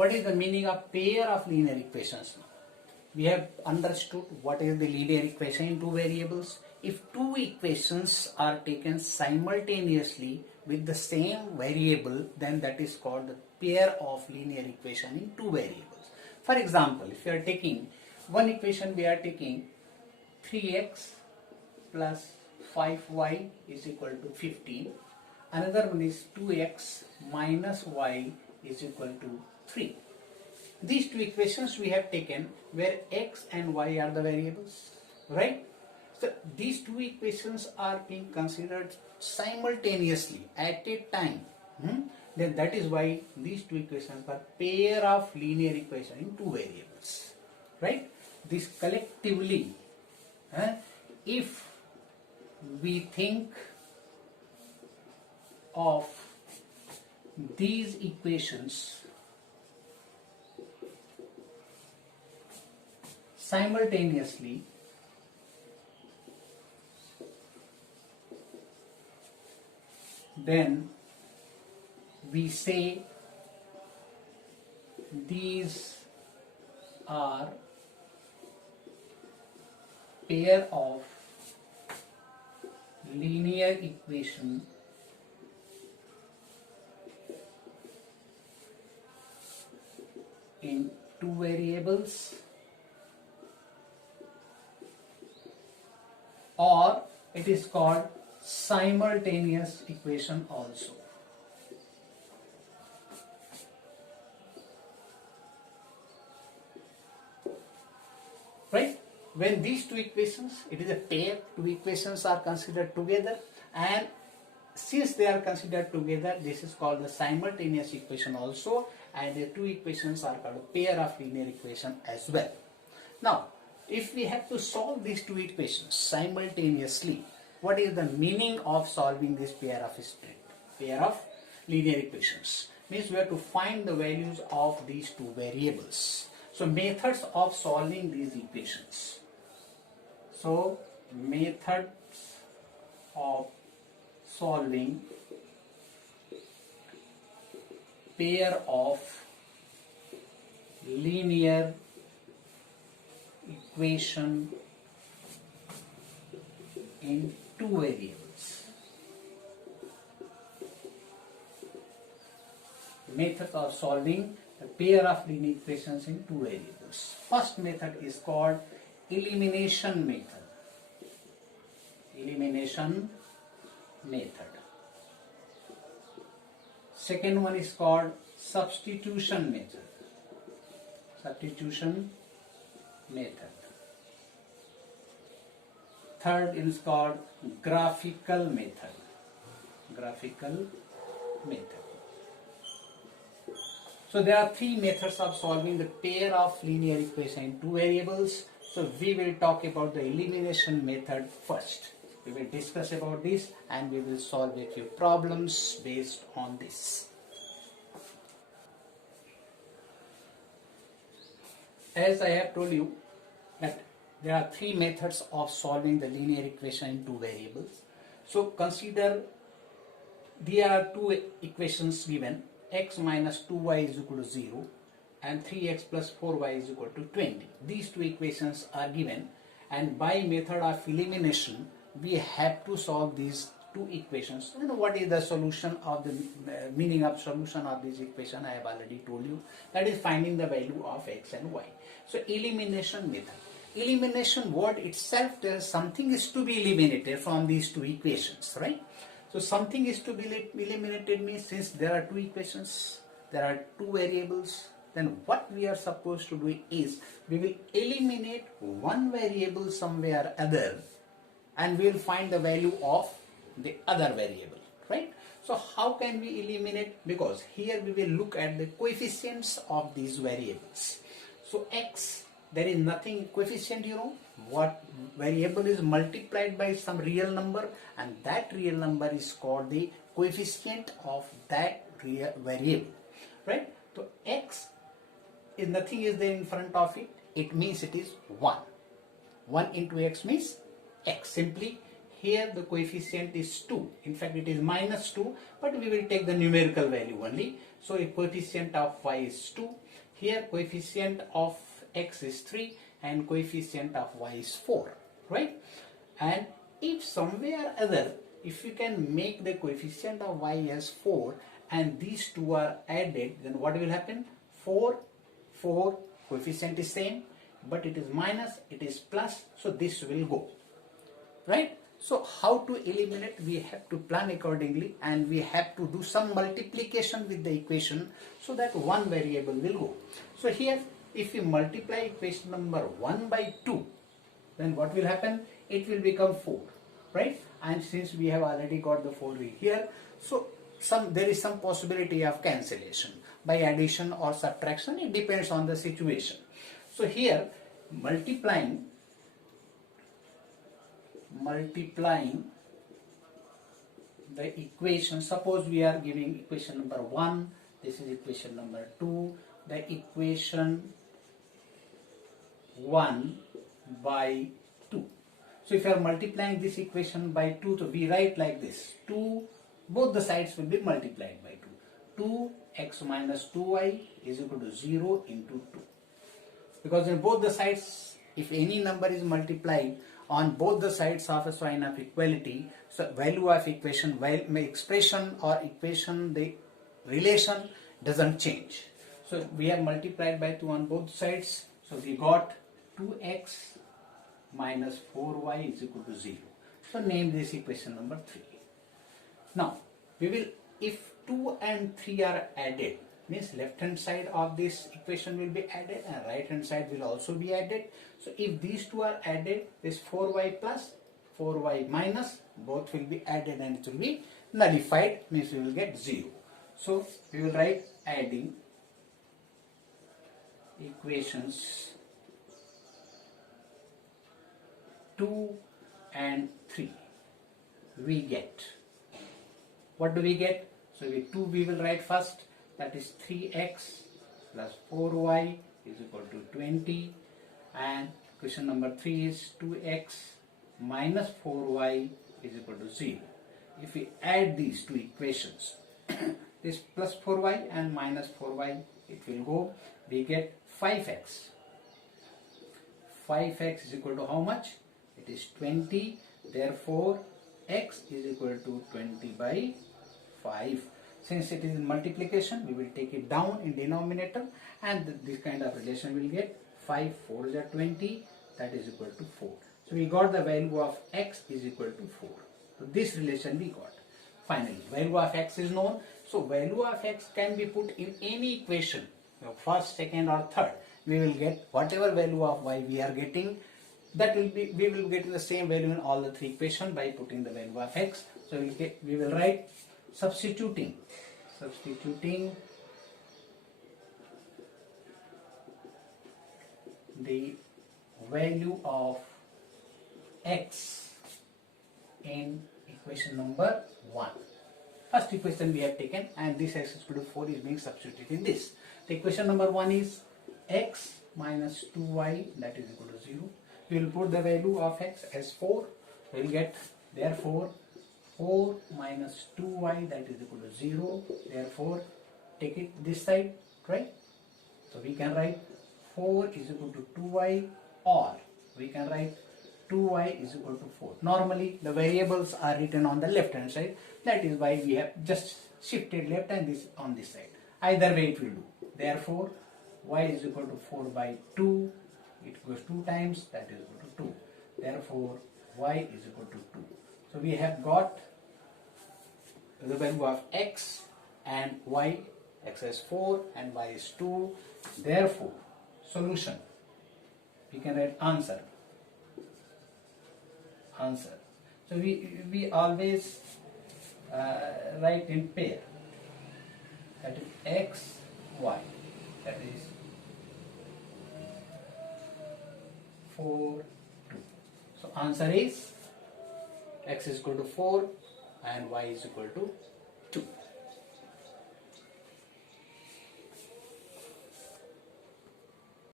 what is the meaning of pair of linear equations now? We have understood what is the linear equation in two variables. If two equations are taken simultaneously with the same variable, then that is called the pair of linear equation in two variables. For example, if you are taking one equation, we are taking 3x plus 5y is equal to 15. Another one is 2x minus y is equal to 3. These two equations we have taken where x and y are the variables, right? So these two equations are being considered simultaneously at a time. Then that is why these two equations are pair of linear equation in two variables, right? This collectively, if we think of these equations simultaneously, then we say these are pair of linear equation in two variables, or it is called simultaneous equation also. Right? When these two equations, it is a pair, two equations are considered together, and since they are considered together, this is called the simultaneous equation also, and the two equations are called a pair of linear equation as well. Now, if we have to solve these two equations simultaneously, what is the meaning of solving this pair of linear equations? Means we have to find the values of these two variables. So methods of solving these equations. So methods of solving pair of linear equation in two variables. Method of solving a pair of linear equations in two variables. First method is called elimination method. Elimination method. Second one is called substitution method. Substitution method. Third is called graphical method. Graphical method. So there are three methods of solving the pair of linear equation in two variables. So we will talk about the elimination method first. We will discuss about this and we will solve a few problems based on this. As I have told you that there are three methods of solving the linear equation in two variables. So consider there are two equations given, x minus 2y is equal to 0 and 3x plus 4y is equal to 20. These two equations are given, and by method of elimination we have to solve these two equations. You know what is the solution of the meaning of solution of this equation? I have already told you, that is finding the value of x and y. So elimination method. Elimination word itself, there is something is to be eliminated from these two equations, right? So something is to be eliminated means since there are two equations, there are two variables, then what we are supposed to do is we will eliminate one variable somewhere other and we will find the value of the other variable, right? So how can we eliminate? Because here we will look at the coefficients of these variables. So x, there is nothing coefficient, you know, what variable is multiplied by some real number, and that real number is called the coefficient of that real variable, right? So x is nothing is there in front of it, it means it is 1. 1 into x means x. Simply here the coefficient is 2. In fact, it is minus 2, but we will take the numerical value only. So a coefficient of y is 2. Here coefficient of x is 3 and coefficient of y is 4, right? And if somewhere or other, if you can make the coefficient of y as 4 and these two are added, then what will happen? 4, coefficient is same, but it is minus, it is plus, so this will go, right? So how to eliminate? We have to plan accordingly, and we have to do some multiplication with the equation so that one variable will go. So here, if we multiply equation number 1 by 2, then what will happen? It will become 4, right? And since we have already got the 4 here, so there is some possibility of cancellation by addition or subtraction. It depends on the situation. So here, multiplying the equation, suppose we are giving equation number 1, this is equation number 2, the equation 1 by 2. So if you are multiplying this equation by 2, so we write like this, 2, both the sides will be multiplied by 2. 2x minus 2y is equal to 0 into 2. Because in both the sides, if any number is multiplied on both the sides of a sign of equality, so value of equation, expression or equation, the relation doesn't change. So we have multiplied by 2 on both sides, so we got 2x minus 4y is equal to 0. So name this equation number 3. Now we will, if 2 and 3 are added, means left hand side of this equation will be added and right hand side will also be added. So if these two are added, this 4y plus 4y minus, both will be added and it will be nullified, means we will get 0. So we will write adding equations 2 and 3, we get, what do we get? So with 2 we will write first, that is 3x plus 4y is equal to 20, and question number 3 is 2x minus 4y is equal to 0. If we add these two equations, this plus 4y and minus 4y, it will go, we get 5x. 5x is equal to how much? It is 20, therefore x is equal to 20 by 5. Since it is in multiplication, we will take it down in denominator, and this kind of relation will get 5 4s are 20, that is equal to 4. So we got the value of x is equal to 4. So this relation we got. Finally, value of x is known. So value of x can be put in any equation, first, second or third. We will get whatever value of y we are getting, that will be, we will get the same value in all the 3 equations by putting the value of x. So we will write substituting the value of x in equation number 1. First equation we have taken, and this x is equal to 4 is being substituted in this. The equation number 1 is x minus 2y, that is equal to 0. We will put the value of x as 4. We will get, therefore 4 minus 2y, that is equal to 0. Therefore take it this side, right? So we can write 4 is equal to 2y, or we can write 2y is equal to 4. Normally the variables are written on the left hand side, that is why we have just shifted left and this on this side. Either way it will do. Therefore y is equal to 4 by 2, it goes 2 times, that is equal to 2. Therefore y is equal to 2. So we have got the value of x and y, x is 4 and y is 2. Therefore solution, we can write answer. So we always write in pair, that is x, y, that is 4, 2. So answer is x is equal to 4 and y is equal to